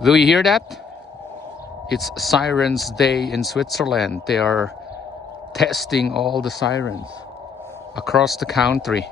Do you hear that? It's Sirens Day in Switzerland. They are testing all the sirens across the country.